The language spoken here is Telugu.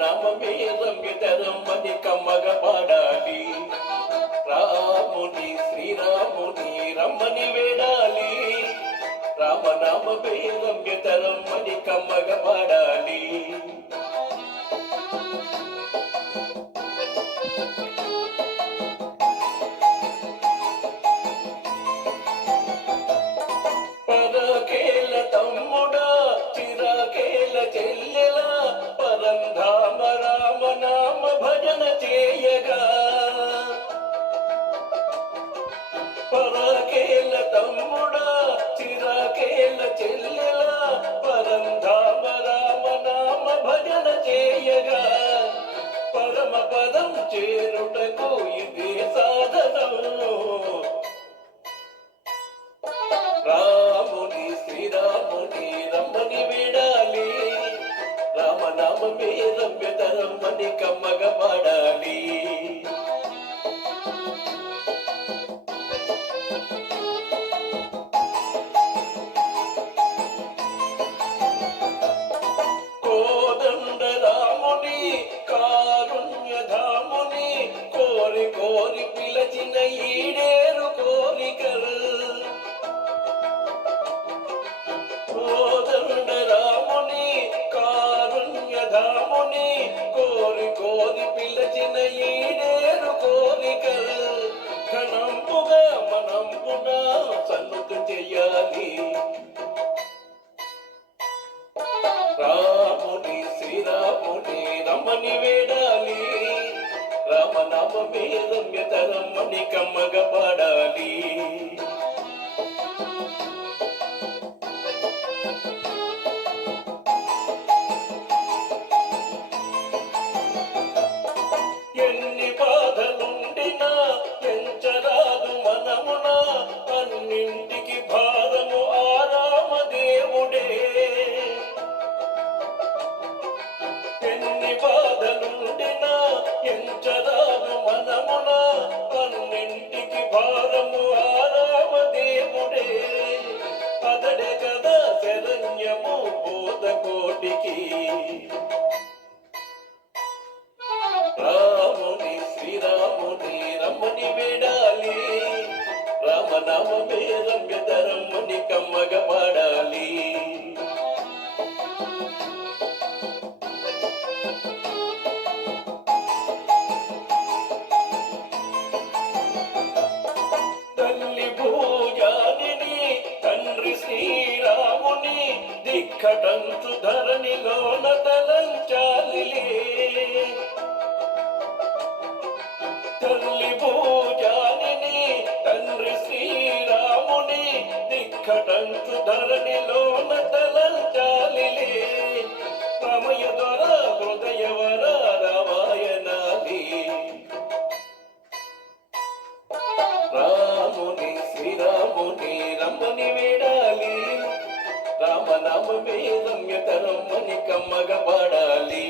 రామనామమే రమ్యతరమ్మని కమ్మగా పాడాలి. రాముని శ్రీరాముని రమ్మని వేడాలి. రామనామమే రమ్యతరమ్మని కమ్మగా పాడాలి. పరకేల తమ్ముడా చిరకేల చెల్లెలా పరంధామ రామనామ భజన చేయగా. పరకేల తమ్ముడా చిరకేల చెల్లెలా పరంధామ రామనామ భజన చేయగా. పరమ పదం చేరుటకు ఇదే సాధనం. రాముని శ్రీరాముని రమ్మని వేడాలి. రామనామమే రమ్యతరమ్మని కమ్మగా పాడాలి. కోదండ రాముని కారుణ్యధాముని కోరి కోరి పిలచిన ఈడేరు కోరికలు. కోదండ రాముని కారుణ్యధాముని కోరి కోరి పిలచిన ఈడేరు కోరికలు. ఘనంపుగా మనంపున సన్నుత చెయ్యాలి. రాముని శ్రీరాముని రమ్మని వేడాలి. రామనామమే రమ్యతరమ్మని కమ్మగా పాడాలి. ఎన్ని బాధలుండినా ఎంచరాదు మనమున అన్నింటికి భారము ఆ రామదేవుడే. ఎన్ని బాధలుండినా ఎంచరాదు మనమున అన్నింటికి భారము ఆ రామదేవుడే. అతడే కదా శరణ్యము బోధకోటికి. రాముని శ్రీరాముని రమ్మని వేడాలి. రామనామమే రమ్యతరమ్మని కమ్మగా పాడాలి. తల్లి భూజానిని తండ్రి శ్రీరాముని దిక్కటంచు ధరణిలోన తలంచాలిలే. తల్లి భూజానిని తండ్రి శ్రీరాముని దిక్కటంచు ధరణిలోన తలంచాలిలే. రమయ దొర హృదయవర రామాయణాలి. రాముని శ్రీరాముని రమ్మని వేడాలి. రామనామమే రమ్యతరమ్మని కమ్మగా పాడాలి.